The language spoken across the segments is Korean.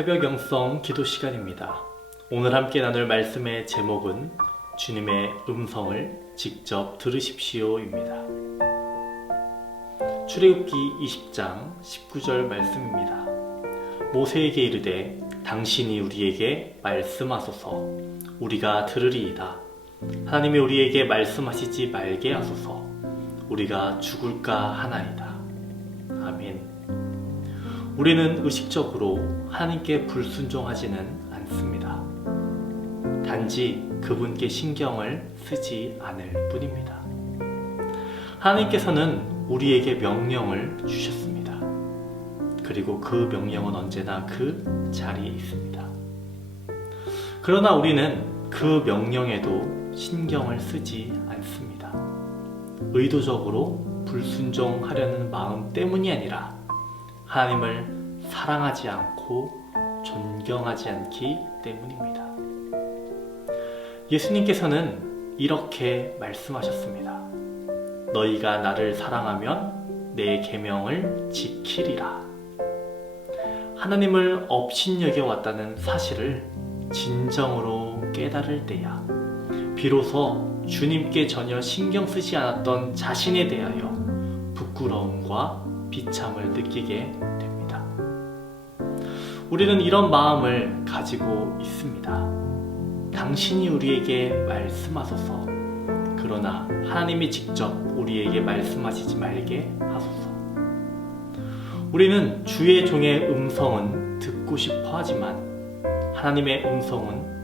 새벽 영성 기도 시간입니다. 오늘 함께 나눌 말씀의 제목은 주님의 음성을 직접 들으십시오입니다. 출애굽기 20장 19절 말씀입니다. 모세에게 이르되 당신이 우리에게 말씀하소서 우리가 들으리이다. 하나님이 우리에게 말씀하시지 말게 하소서 우리가 죽을까 하나이다. 아멘. 우리는 의식적으로 하나님께 불순종하지는 않습니다. 단지 그분께 신경을 쓰지 않을 뿐입니다. 하나님께서는 우리에게 명령을 주셨습니다. 그리고 그 명령은 언제나 그 자리에 있습니다. 그러나 우리는 그 명령에도 신경을 쓰지 않습니다. 의도적으로 불순종하려는 마음 때문이 아니라 하나님을 사랑하지 않고 존경하지 않기 때문입니다. 예수님께서는 이렇게 말씀하셨습니다. 너희가 나를 사랑하면 내 계명을 지키리라. 하나님을 업신여겨 왔다는 사실을 진정으로 깨달을 때야 비로소 주님께 전혀 신경 쓰지 않았던 자신에 대하여 부끄러움과 비참을 느끼게 됩니다. 우리는 이런 마음을 가지고 있습니다. 당신이 우리에게 말씀하소서. 그러나 하나님이 직접 우리에게 말씀하시지 말게 하소서. 우리는 주의 종의 음성은 듣고 싶어 하지만 하나님의 음성은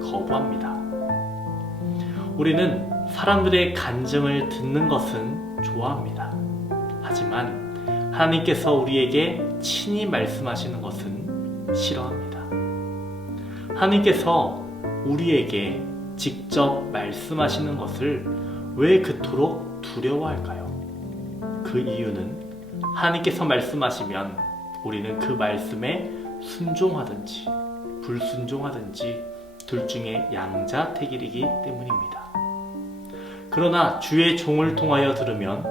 거부합니다. 우리는 사람들의 간증을 듣는 것은 좋아합니다. 하지만 하나님께서 우리에게 친히 말씀하시는 것은 싫어합니다. 하나님께서 우리에게 직접 말씀하시는 것을 왜 그토록 두려워할까요? 그 이유는 하나님께서 말씀하시면 우리는 그 말씀에 순종하든지 불순종하든지 둘 중에 양자택일이기 때문입니다. 그러나 주의 종을 통하여 들으면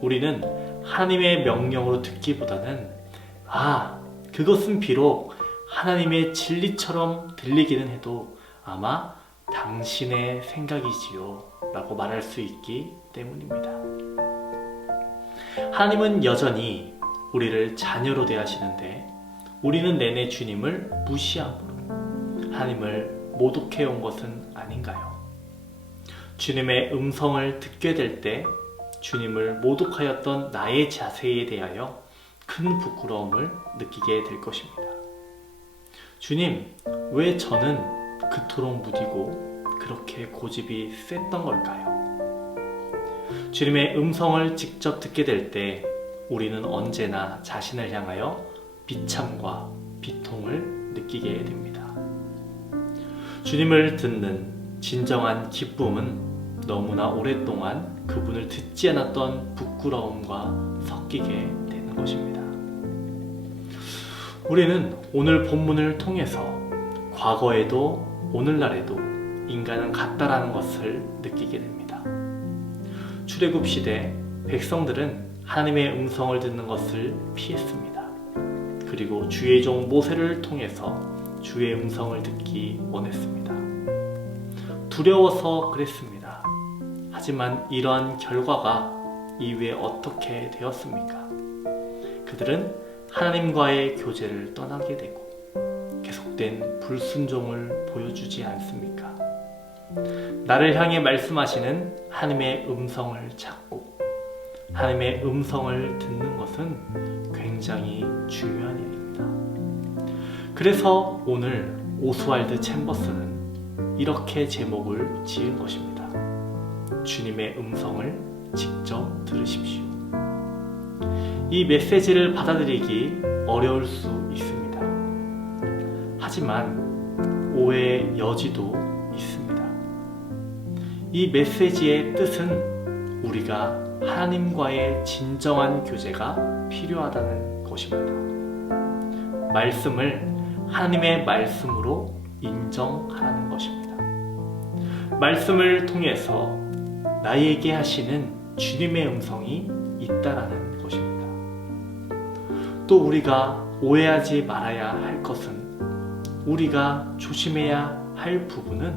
우리는 하나님의 명령으로 듣기보다는 그것은 비록 하나님의 진리처럼 들리기는 해도 아마 당신의 생각이지요 라고 말할 수 있기 때문입니다. 하나님은 여전히 우리를 자녀로 대하시는데 우리는 내내 주님을 무시함으로 하나님을 모독해온 것은 아닌가요? 주님의 음성을 듣게 될 때 주님을 모독하였던 나의 자세에 대하여 큰 부끄러움을 느끼게 될 것입니다. 주님, 왜 저는 그토록 무디고 그렇게 고집이 셌던 걸까요? 주님의 음성을 직접 듣게 될 때 우리는 언제나 자신을 향하여 비참과 비통을 느끼게 됩니다. 주님을 듣는 진정한 기쁨은 너무나 오랫동안 그분을 듣지 않았던 부끄러움과 섞이게 되는 것입니다. 우리는 오늘 본문을 통해서 과거에도 오늘날에도 인간은 같다라는 것을 느끼게 됩니다. 출애굽 시대 백성들은 하나님의 음성을 듣는 것을 피했습니다. 그리고 주의 종 모세를 통해서 주의 음성을 듣기 원했습니다. 두려워서 그랬습니다. 하지만 이러한 결과가 이후에 어떻게 되었습니까? 그들은 하나님과의 교제를 떠나게 되고 계속된 불순종을 보여주지 않습니까? 나를 향해 말씀하시는 하나님의 음성을 찾고 하나님의 음성을 듣는 것은 굉장히 중요한 일입니다. 그래서 오늘 오스왈드 챔버스는 이렇게 제목을 지은 것입니다. 주님의 음성을 직접 들으십시오. 이 메시지를 받아들이기 어려울 수 있습니다. 하지만 오해의 여지도 있습니다. 이 메시지의 뜻은 우리가 하나님과의 진정한 교제가 필요하다는 것입니다. 말씀을 하나님의 말씀으로 인정하라는 것입니다. 말씀을 통해서 나에게 하시는 주님의 음성이 있다라는 것입니다. 또 우리가 오해하지 말아야 할 것은, 우리가 조심해야 할 부분은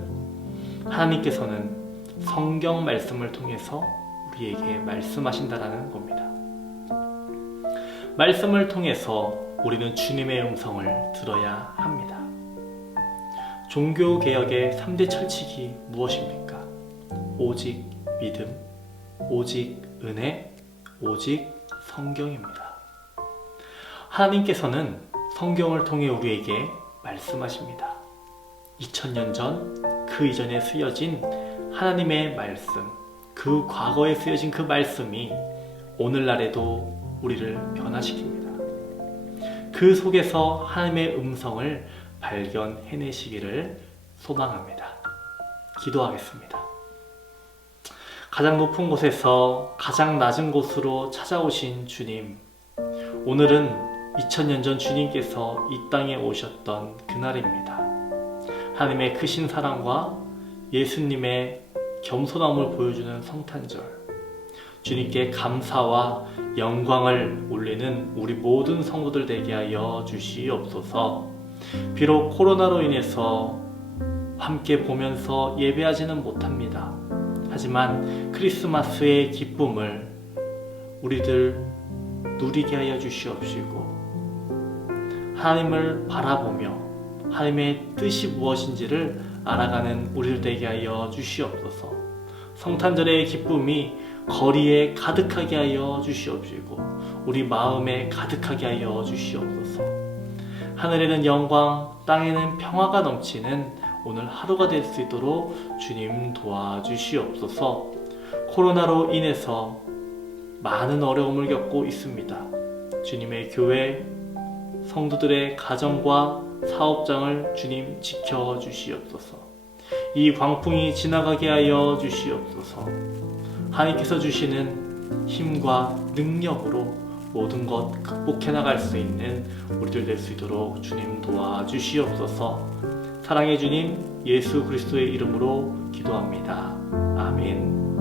하나님께서는 성경 말씀을 통해서 우리에게 말씀하신다라는 겁니다. 말씀을 통해서 우리는 주님의 음성을 들어야 합니다. 종교개혁의 3대 철칙이 무엇입니까? 오직 믿음, 오직 은혜, 오직 성경입니다. 하나님께서는 성경을 통해 우리에게 말씀하십니다. 2000년 전 그 이전에 쓰여진 하나님의 말씀, 그 과거에 쓰여진 그 말씀이 오늘날에도 우리를 변화시킵니다. 그 속에서 하나님의 음성을 발견해내시기를 소망합니다. 기도하겠습니다. 가장 높은 곳에서 가장 낮은 곳으로 찾아오신 주님, 오늘은 2000년 전 주님께서 이 땅에 오셨던 그날입니다. 하나님의 크신 사랑과 예수님의 겸손함을 보여주는 성탄절, 주님께 감사와 영광을 올리는 우리 모든 성도들 되게 하여 주시옵소서. 비록 코로나로 인해서 함께 보면서 예배하지는 못합니다. 하지만 크리스마스의 기쁨을 우리들 누리게 하여 주시옵시고, 하나님을 바라보며 하나님의 뜻이 무엇인지를 알아가는 우리들 되게 하여 주시옵소서. 성탄절의 기쁨이 거리에 가득하게 하여 주시옵시고 우리 마음에 가득하게 하여 주시옵소서. 하늘에는 영광, 땅에는 평화가 넘치는 오늘 하루가 될 수 있도록 주님 도와주시옵소서. 코로나로 인해서 많은 어려움을 겪고 있습니다. 주님의 교회, 성도들의 가정과 사업장을 주님 지켜주시옵소서. 이 광풍이 지나가게 하여 주시옵소서. 하나님께서 주시는 힘과 능력으로 모든 것 극복해 나갈 수 있는 우리들 될 수 있도록 주님 도와주시옵소서. 사랑의 주님 예수 그리스도의 이름으로 기도합니다. 아멘.